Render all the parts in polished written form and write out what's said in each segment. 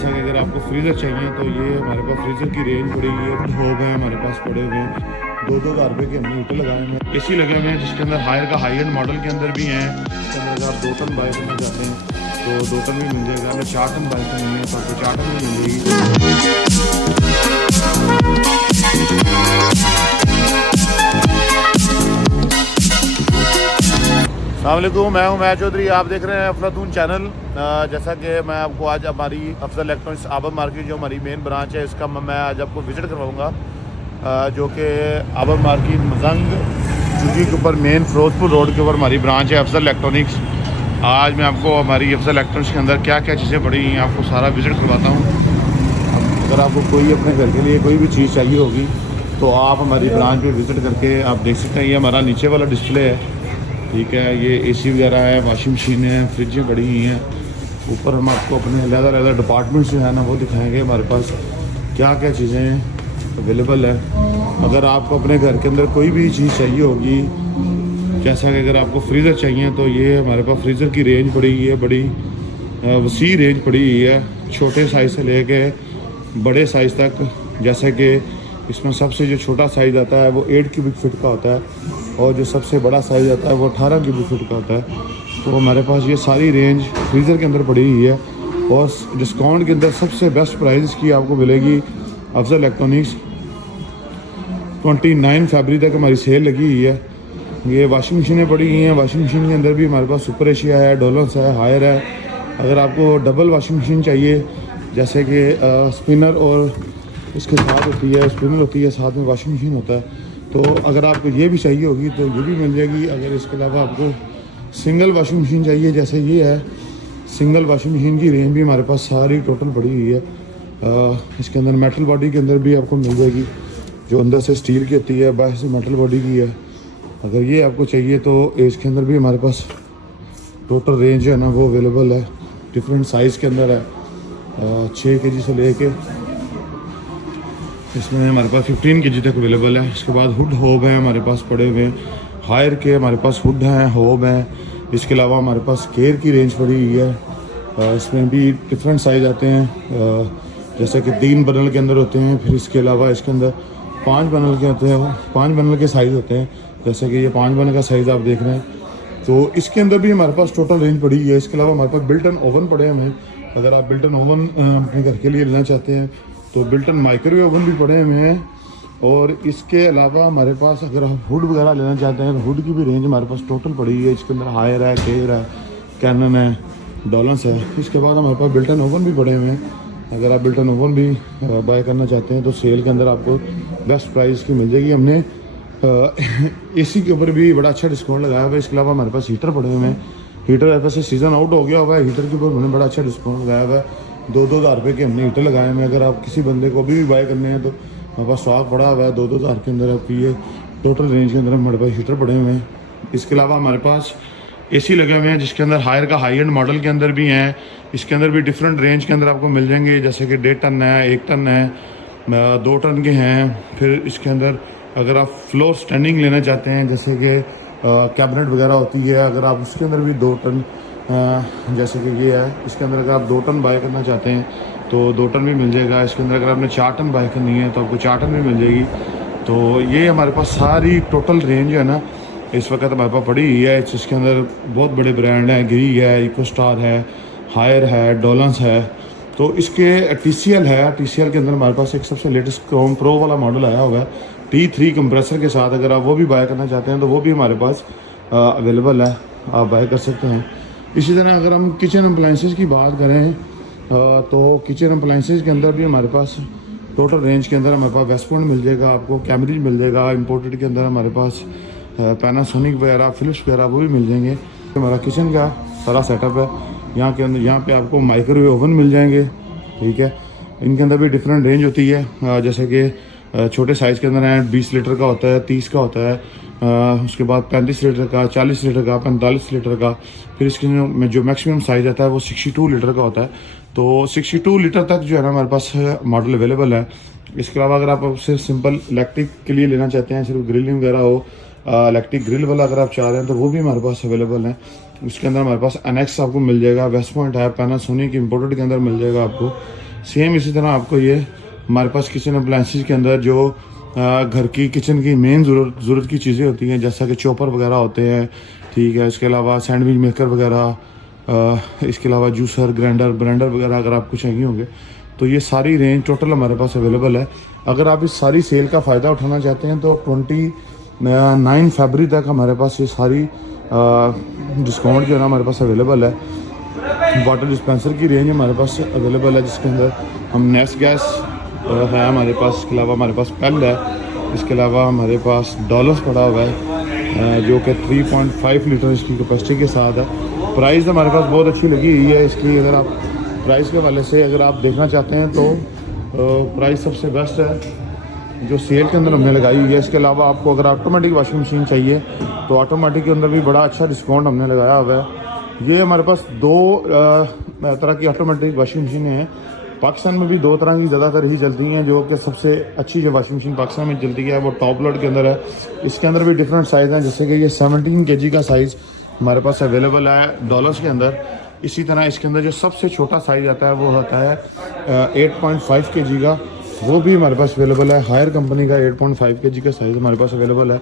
जैसा कि अगर आपको फ्रीज़र चाहिए तो ये हमारे पास फ्रीज़र की रेंज पड़ी हुई है। होब है हमारे पास पड़े हुए हैं, 2-2 हज़ार रुपये के हमने हीटर लगाए हुए हैं। एसी लगे हुए हैं जिसके अंदर हायर का हाई एंड मॉडल के अंदर भी हैं। इसके अंदर अगर आप 2 टन बाय करना चाहते हैं तो 2 टन भी मिल जाएगा। अगर 4 टन बाय करनी है तो आपको 4 टन भी मिल जाएगी। अस्सलामुअलैकुम, मैं हूं मैं चौधरी। आप देख रहे हैं अफलातून चैनल। जैसा कि मैं आपको आज हमारी अफजल इलेक्ट्रॉनिक्स आबम मार्केट जो हमारी मेन ब्रांच है इसका मैं आज आपको विज़िट करवाऊंगा, जो कि आबम मार्केट मजंग चूंकि के ऊपर मेन फिरोजपुर रोड के ऊपर हमारी ब्रांच है अफजल इलेक्ट्रॉनिक्स। आज मैं आपको हमारी अफजल इलेक्ट्रॉनिक्स के अंदर क्या क्या चीज़ें पड़ी हैं आपको सारा विज़िट करवाता हूँ। अगर आपको कोई अपने घर के लिए कोई भी चीज़ चाहिए होगी तो आप हमारी ब्रांच पर विज़िट करके आप देख सकते हैं। ये हमारा नीचे वाला डिस्प्ले है, ठीक है। ये एसी वगैरह है, वॉशिंग मशीन है, फ्रिजें पड़ी हुई हैं। ऊपर हम आपको अपने अलग-अलग डिपार्टमेंट्स जो है ना वो दिखाएंगे हमारे पास क्या क्या चीज़ें अवेलेबल है। अगर आपको अपने घर के अंदर कोई भी चीज़ चाहिए होगी, जैसा कि अगर आपको फ्रीज़र चाहिए तो ये हमारे पास फ्रीज़र की रेंज पड़ी हुई है, बड़ी वसी रेंज पड़ी हुई है, छोटे साइज़ से लेके बड़े साइज़ तक। जैसे कि इसमें सबसे जो छोटा साइज़ आता है वो 8 क्यूबिक फीट का होता है और जो सबसे बड़ा साइज़ आता है वो 18 क्यूबिक फीट का होता है। तो हमारे पास ये सारी रेंज फ्रीज़र के अंदर पड़ी हुई है और डिस्काउंट के अंदर सबसे बेस्ट प्राइस की आपको मिलेगी अफजल इलेक्ट्रॉनिक्स। 29 फरवरी तक हमारी सेल लगी हुई है। ये वॉशिंग मशीनें पड़ी हुई हैं। वॉशिंग मशीन के अंदर भी हमारे पास सुपर एशिया है, डोलस है, हायर है। अगर आपको डबल वॉशिंग मशीन चाहिए, जैसे कि स्पिनर और इसके साथ होती है, स्पिनर होती है, साथ में वॉशिंग मशीन होता है, तो अगर आपको ये भी चाहिए होगी तो ये भी मिल जाएगी। अगर इसके अलावा आपको सिंगल वॉशिंग मशीन चाहिए, जैसे ये है, सिंगल वॉशिंग मशीन की रेंज भी हमारे पास सारी टोटल पड़ी हुई है। इसके अंदर मेटल बॉडी के अंदर भी आपको मिल जाएगी, जो अंदर से स्टील की होती है, बाहर से मेटल बॉडी की है। अगर ये आपको चाहिए तो इसके अंदर भी हमारे पास टोटल रेंज जो है ना वो अवेलेबल है। डिफरेंट साइज़ के अंदर है, 6 kg से ले के इसमें हमारे पास 15 kg तक अवेलेबल है। इसके बाद हुड होब है हमारे पास पड़े हुए हैं, हायर के हमारे पास हुड हैं, होब हैं। इसके अलावा हमारे पास केयर की रेंज पड़ी हुई है। इसमें भी डिफरेंट साइज़ आते हैं, जैसे कि 3 बनल के अंदर होते हैं। फिर इसके अलावा इसके अंदर 5 बनल के होते हैं, 5 बनल के साइज़ होते हैं। जैसे कि ये 5 बनल का साइज़ आप देख रहे हैं, तो इसके अंदर भी हमारे पास टोटल रेंज पड़ी हुई है। इसके अलावा हमारे पास बिल्टन ओवन पड़े हुए हैं। अगर आप बिल्टन ओवन अपने घर के लिए लेना चाहते हैं तो बिल्टन माइक्रोवेव ओवन भी पड़े हुए हैं। और इसके अलावा हमारे पास अगर आप हुड वगैरह लेना चाहते हैं तो हुड की भी रेंज हमारे पास टोटल पड़ी हुई है। इसके अंदर हायर है, केयर है, कैनन है, डॉलस है। इसके बाद हमारे पास बिल्टन ओवन भी पड़े हुए हैं। अगर आप बिल्टन ओवन भी बाय करना चाहते हैं तो सेल के अंदर आपको बेस्ट प्राइस की मिल जाएगी। हमने एसी के ऊपर भी बड़ा अच्छा डिस्काउंट लगाया हुआ है। इसके अलावा हमारे पास हीटर पड़े हुए हैं। हीटर वैसे सीज़न आउट हो गया हुआ है, हीटर के ऊपर हमने बड़ा अच्छा डिस्काउंट लगाया हुआ है। 2-2 हज़ार रुपये के हमने हीटर लगाए हैं। अगर आप किसी बंदे को भी बाय करने हैं तो हमारे पास स्टॉक पड़ा हुआ है। 2-2 हज़ार के अंदर आपकी ये टोटल रेंज के अंदर हमारे पास हीटर पड़े हुए हैं। इसके अलावा हमारे पास एसी लगे हुए हैं जिसके अंदर हायर का हाई एंड मॉडल के अंदर भी हैं। इसके अंदर भी डिफरेंट रेंज के अंदर आपको मिल जाएंगे, जैसे कि 1.5 टन है, 1 टन है, 2 टन के हैं। फिर इसके अंदर अगर आप फ्लोर स्टैंडिंग लेना चाहते हैं, जैसे कि कैबिनेट वगैरह होती है, अगर आप उसके अंदर भी 2 टन जैसे कि ये है, इसके अंदर अगर आप 2 टन बाय करना चाहते हैं तो 2 टन भी मिल जाएगा। इसके अंदर अगर आपने 4 टन बाय करनी है तो आपको 4 टन भी मिल जाएगी। तो ये हमारे पास सारी टोटल रेंज जो है ना इस वक्त हमारे पास पड़ी हुई है। इसके अंदर बहुत बड़े ब्रांड हैं, गिरी है, इको स्टार है, हायर है, डोलंस है। तो इसके TCL है, TCL के अंदर हमारे पास एक सबसे लेटेस्ट क्रोम प्रो वाला मॉडल आया हुआ है T3 कंप्रेसर के साथ। अगर आप वो भी बाय करना चाहते हैं तो वो भी हमारे पास अवेलेबल है, आप बाय कर सकते हैं। इसी तरह अगर हम किचन अप्लाइंसेस की बात करें तो किचन अप्लाइंसेस के अंदर भी हमारे पास टोटल रेंज के अंदर हमारे पास वेस्ट पॉइंट मिल जाएगा, आपको कैमरिज मिल जाएगा। इंपोर्टेड के अंदर हमारे पास पैनासोनिक वगैरह, फिलिप्स वगैरह वो भी मिल जाएंगे। हमारा किचन का सारा सेटअप है। यहाँ के अंदर यहाँ पे आपको माइक्रोवेव ओवन मिल जाएंगे, ठीक है। इनके अंदर भी डिफरेंट रेंज होती है, जैसे कि छोटे साइज़ के अंदर हैं, 20 लीटर का होता है, 30 का होता है, उसके बाद 35 लीटर का, 40 लीटर का, 45 लीटर का। फिर इसके में जो मैक्सिमम साइज़ आता है वो 62 लीटर का होता है। तो 62 लीटर तक जो है ना हमारे पास मॉडल अवेलेबल है। इसके अलावा अगर आप सिर्फ सिंपल इलेक्ट्रिक के लिए लेना चाहते हैं, सिर्फ ग्रिलिंग वगैरह हो, इलेक्ट्रिक ग्रिल वाला अगर आप चाह रहे हैं तो वो भी हमारे पास अवेलेबल है। उसके अंदर हमारे पास एनेक्स आपको मिल जाएगा, वेस्ट पॉइंट है, पैनासोनिक इम्पोर्टेड के अंदर मिल जाएगा आपको। सेम इसी तरह आपको ये हमारे पास किचन अप्लायंसेस के अंदर जो घर की किचन की मेन ज़रूरत की चीज़ें होती हैं, जैसा कि चॉपर वगैरह होते हैं, ठीक है, इसके अलावा सैंडविच मेकर वगैरह, इसके अलावा जूसर, ग्राइंडर, ब्लेंडर वगैरह अगर आपको चाहिए होंगे तो ये सारी रेंज टोटल हमारे पास अवेलेबल है। अगर आप इस सारी सेल का फ़ायदा उठाना चाहते हैं तो 29 फरवरी तक हमारे पास ये सारी डिस्काउंट जो है ना हमारे पास अवेलेबल है। वाटर डिस्पेंसर की रेंज हमारे पास अवेलेबल है, जिसके अंदर हम नेस्ट गैस है हमारे पास, इसके अलावा हमारे पास पेल है, इसके अलावा हमारे पास डॉलर्स पड़ा हुआ है जो कि 3.5 लीटर इसकी कैपेसिटी के साथ है। प्राइस हमारे पास बहुत अच्छी लगी हुई है, इसलिए अगर आप प्राइस के वाले से अगर आप देखना चाहते हैं तो प्राइस सबसे बेस्ट है जो सेल के अंदर हमने लगाई हुई है। इसके अलावा आपको अगर ऑटोमेटिक वॉशिंग मशीन चाहिए तो ऑटोमेटिक के अंदर भी बड़ा अच्छा डिस्काउंट हमने लगाया हुआ है। ये हमारे पास दो तरह की ऑटोमेटिक वॉशिंग मशीनें हैं। पाकिस्तान में भी दो तरह की ज़्यादातर ही चलती हैं, जो कि सबसे अच्छी जो वॉशिंग मशीन पाकिस्तान में चलती है वो टॉप लोड के अंदर है। इसके अंदर भी डिफरेंट साइज़ हैं, जैसे कि ये 17 kg का साइज़ हमारे पास अवेलेबल है डॉलर्स के अंदर। इसी तरह इसके अंदर जो सबसे छोटा साइज़ आता है वो होता है 8.5 kg का, वो भी हमारे पास अवेलेबल है। हायर कंपनी का 8.5 kg का साइज़ हमारे पास अवेलेबल है।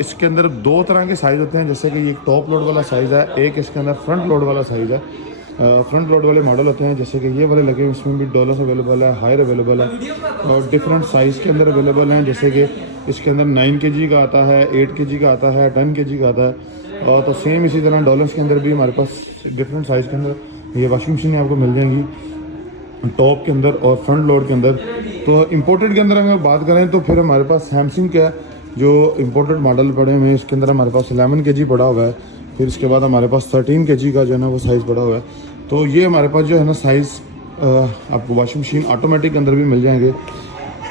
इसके अंदर दो तरह के साइज़ होते हैं, जैसे कि ये टॉप लोड वाला साइज़ है, एक इसके अंदर फ्रंट लोड वाला साइज़ है। फ्रंट लोड वाले मॉडल होते हैं, जैसे कि ये वाले लगे, इसमें भी डॉलर्स अवेलेबल है, हायर अवेलेबल है और डिफरेंट साइज़ के अंदर अवेलेबल हैं। जैसे कि इसके अंदर 9 kg का आता है, 8 kg का आता है, 10 kg का आता है। और तो सेम इसी तरह डॉलर्स के अंदर भी हमारे पास डिफरेंट साइज़ के अंदर ये वॉशिंग मशीनें आपको मिल जाएंगी टॉप के अंदर और फ्रंट लोड के अंदर। तो इम्पोर्टेड के अंदर अगर बात करें तो फिर हमारे पास सैमसंग का जो इम्पोर्टेड मॉडल पड़े हुए हैं, इसके अंदर हमारे पास 11 kg पड़ा हुआ है। फिर इसके बाद हमारे पास 13 kg का जो है ना वो साइज़ पड़ा हुआ है। तो ये हमारे पास जो है ना साइज़ आपको वॉशिंग मशीन ऑटोमेटिक के अंदर भी मिल जाएंगे।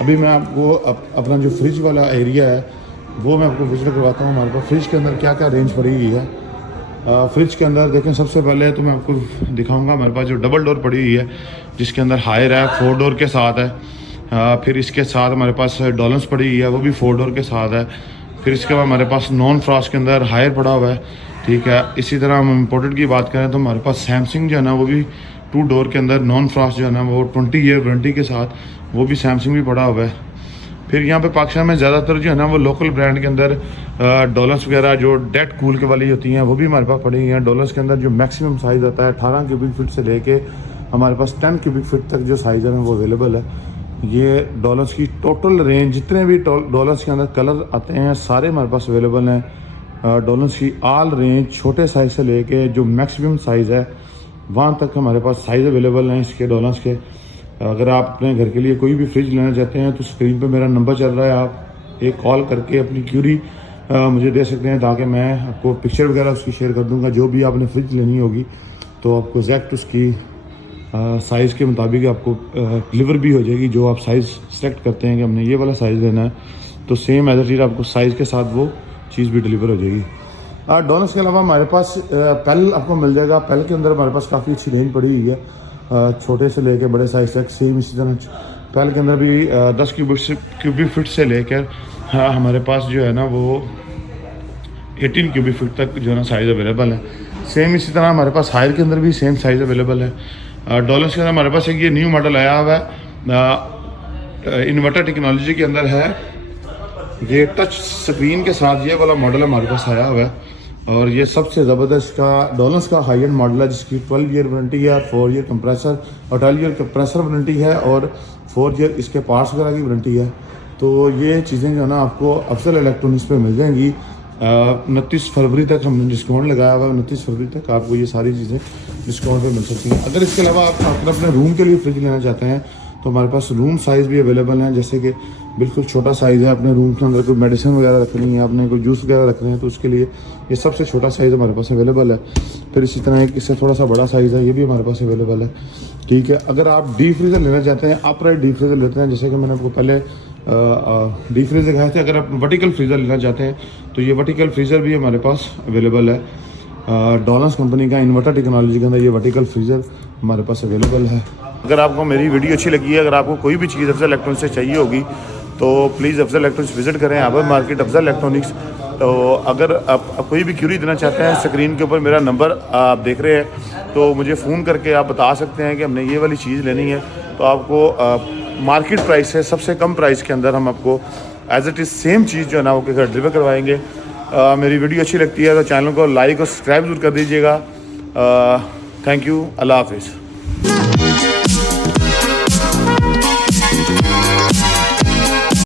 अभी मैं आपको अपना जो फ्रिज वाला एरिया है वो मैं आपको विजिट करवाता हूँ। हमारे पास फ्रिज के अंदर क्या क्या रेंज पड़ी हुई है। फ्रिज के अंदर देखें, सबसे पहले तो मैं आपको दिखाऊंगा हमारे पास जो डबल डोर पड़ी हुई है, जिसके अंदर हायर है, 4 डोर के साथ है। फिर इसके साथ हमारे पास डॉलर्स पड़ी हुई है, वो भी 4 डोर के साथ है। फिर इसके बाद हमारे पास नॉन फ्रॉस्ट के अंदर हायर पड़ा हुआ है, ठीक है। इसी तरह हम इम्पोर्टेड की बात करें तो हमारे पास सैमसंग जो है ना वो भी 2 डोर के अंदर नॉन फ्रॉस्ट जो है ना वो 20 ईयर वारंटी के साथ वो भी सैमसंग भी पड़ा हुआ है। फिर यहाँ पे पाकिस्तान में ज़्यादातर जो है ना वो लोकल ब्रांड के अंदर डॉलर्स वगैरह जो डेट कूल के वाली होती हैं वो भी हमारे पास पड़ी हुई हैं। डॉलर्स के अंदर जो मैक्सिमम साइज़ आता है 18 क्यूबिक फीट से लेके हमारे पास 10 क्यूबिक फीट तक जो साइज़ है वो अवेलेबल है। ये डॉलर्स की टोटल रेंज, जितने भी डॉलर्स के अंदर कलर आते हैं सारे हमारे पास अवेलेबल हैं। डॉलर्स की आल रेंज छोटे साइज़ से लेके जो मैक्सिमम साइज़ है वहाँ तक हमारे पास साइज़ अवेलेबल हैं इसके डॉलर्स के। अगर आप अपने घर के लिए कोई भी फ्रिज लेना चाहते हैं तो स्क्रीन पे मेरा नंबर चल रहा है, आप एक कॉल करके अपनी क्यूरी मुझे दे सकते हैं, ताकि मैं आपको पिक्चर वगैरह उसकी शेयर कर दूंगा। जो भी आपने फ्रिज लेनी होगी तो आपको एग्जैक्ट उसकी साइज़ के मुताबिक आपको डिलीवर भी हो जाएगी। जो आप साइज़ सेलेक्ट करते हैं कि हमने ये वाला साइज़ लेना है तो सेम एज इट इज़ आपको साइज़ के साथ वो चीज़ भी डिलीवर हो जाएगी। डॉलर्स के अलावा हमारे पास पेल आपको मिल जाएगा। पेल के अंदर हमारे पास काफ़ी अच्छी रेंज पड़ी हुई है, छोटे से लेकर बड़े साइज़ तक। सेम इसी तरह पेल के अंदर भी 10 क्यूबिक फीट से लेकर हमारे पास जो है ना वो 18 क्यूबिक फीट तक जो है ना साइज़ अवेलेबल है। सेम इसी तरह हमारे पास हायर के अंदर भी सेम साइज़ अवेलेबल है। डॉलर्स के अंदर हमारे पास एक ये न्यू मॉडल आया हुआ है, इन्वर्टर टेक्नोलॉजी के अंदर है। ये टच स्क्रीन के साथ ये वाला मॉडल हमारे पास आया हुआ है और ये सबसे ज़बरदस्त का डॉलर्स का हाई एंड मॉडल है, जिसकी 12 ईयर वारंटी है, 4 ईयर कंप्रेसर और 12 ईयर कंप्रेसर वारंटी है और 4 ईयर इसके पार्ट्स वगैरह की वारंटी है। तो ये चीज़ें जो है ना आपको अफजल इलेक्ट्रॉनिक्स पे मिल जाएंगी। 29 फरवरी तक हमने डिस्काउंट लगाया हुआ है, 29 फरवरी तक आपको ये सारी चीज़ें डिस्काउंट पे मिल सकती हैं। अगर इसके अलावा आप अगर अपने रूम के लिए फ्रिज लेना चाहते हैं तो हमारे पास रूम साइज़ भी अवेलेबल हैं, जैसे कि बिल्कुल छोटा साइज़ है, अपने रूम के अंदर कोई मेडिसिन वगैरह रखनी है, आपने कोई जूस वगैरह रखने हैं तो उसके लिए ये सबसे छोटा साइज़ हमारे पास अवेलेबल है। फिर इसी तरह एक इससे थोड़ा सा बड़ा साइज़ है, ये भी हमारे पास अवेलेबल है, ठीक है। अगर आप डीप फ्रीज़र लेना चाहते हैं, अपराइट डीप फ्रीज़र लेते हैं, जैसे कि मैंने आपको पहले डीप फ्रीज़र दिखाए थे। अगर आप वर्टिकल फ्रीज़र लेना चाहते हैं तो ये वर्टिकल फ्रीज़र भी हमारे पास अवेलेबल है। डॉलर्स कंपनी का इन्वर्टर टेक्नोलॉजी के अंदर ये वर्टिकल फ्रीज़र हमारे पास अवेलेबल है। अगर आपको मेरी वीडियो अच्छी लगी है, अगर आपको कोई भी चीज़ अफजल इलेक्ट्रॉनिक्स से चाहिए होगी तो प्लीज़ अफजल इलेक्ट्रॉनिक्स विजिट करें, आबर मार्केट अफजल इलेक्ट्रॉनिक्स। तो अगर आप कोई भी क्यूरी देना चाहते हैं, स्क्रीन के ऊपर मेरा नंबर आप देख रहे हैं, तो मुझे फ़ोन करके आप बता सकते हैं कि हमने ये वाली चीज़ लेनी है तो आपको मार्केट प्राइस है सबसे कम प्राइस के अंदर हम आपको एज इट इज़ सेम चीज़ जो है ना वो घर डिलीवर करवाएंगे। मेरी वीडियो अच्छी लगती है तो चैनल को लाइक और सब्सक्राइब जरूर कर दीजिएगा। थैंक यू, अल्लाह हाफिज़।